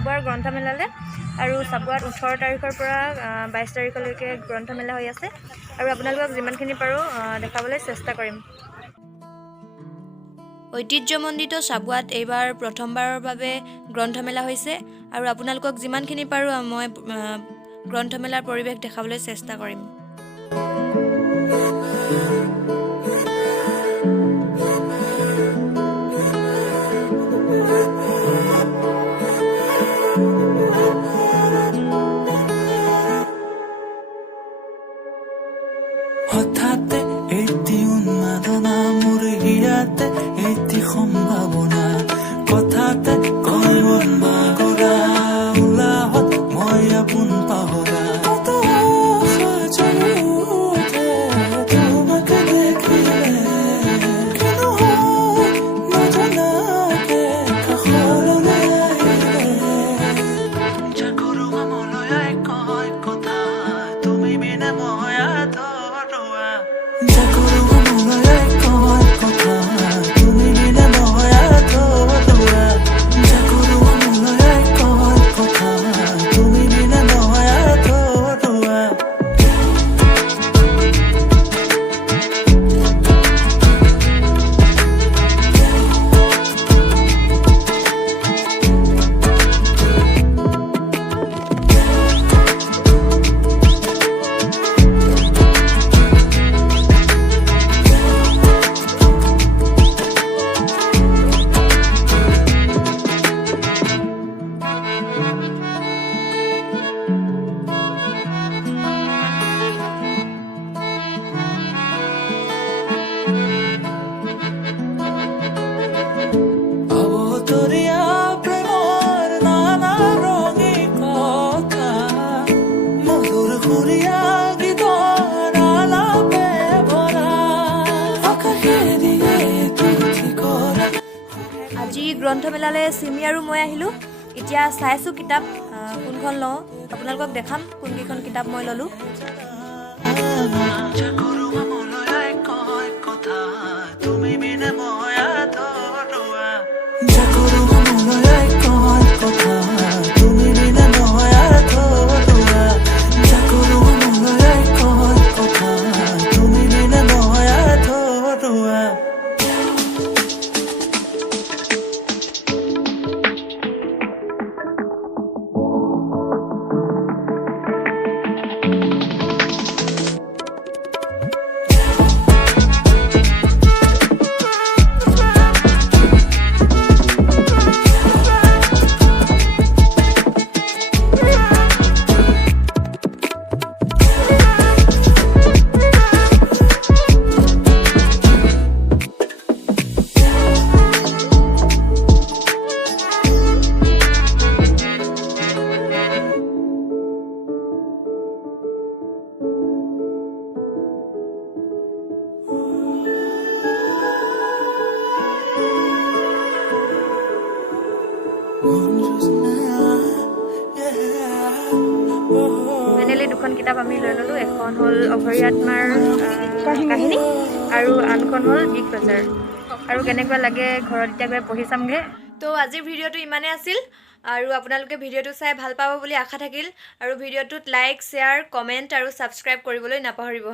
চাবুৱাৰ গ্ৰন্থমেলালৈ আৰু চাবুৱাত 18 তাৰিখৰ পৰা 22 তাৰিখলৈকে গ্ৰন্থমেলা হৈ আছে আৰু আপোনালোকক যিমানখিনি পাৰোঁ দেখাবলৈ চেষ্টা কৰিম। ঐতিহ্যমণ্ডিত চাবুৱাত এইবাৰ প্ৰথমবাৰৰ বাবে গ্ৰন্থমেলা হৈছে আৰু আপোনালোকক যিমানখিনি পাৰোঁ মই গ্ৰন্থমেলাৰ পৰিৱেশ দেখাবলৈ চেষ্টা কৰিম। হঠাতে এটি উন্মাদনা মোৰ হিয়াতে এটি সম্ভাৱনা কথাতে কয় মন বাগৰা উলাহত মই আপোন পাহৰা আজি গ্ৰন্থমেলালৈ চিমি আৰু মই আহিলোঁ। এতিয়া চাইছোঁ কিতাপ কোনখন লওঁ, আপোনালোকক দেখাম কোনকেইখন কিতাপ মই ল'লোঁ। ফাইনেলি দুখন কিতাপ আমি লৈ ল'লোঁ। এখন হ'ল অঘৰী আত্মাৰ কাহিনী আৰু আনখন হ'ল বিগ বাজাৰ। আৰু কেনেকুৱা লাগে ঘৰত এতিয়া গৈ পঢ়ি চামগৈ। তো আজিৰ ভিডিঅ'টো ইমানেই আছিল আৰু আপোনালোকে ভিডিঅ'টো চাই ভাল পাব বুলি আশা থাকিল আৰু ভিডিঅ'টোত লাইক, শ্বেয়াৰ, কমেণ্ট আৰু ছাবস্ক্ৰাইব কৰিবলৈ নাপাহৰিব।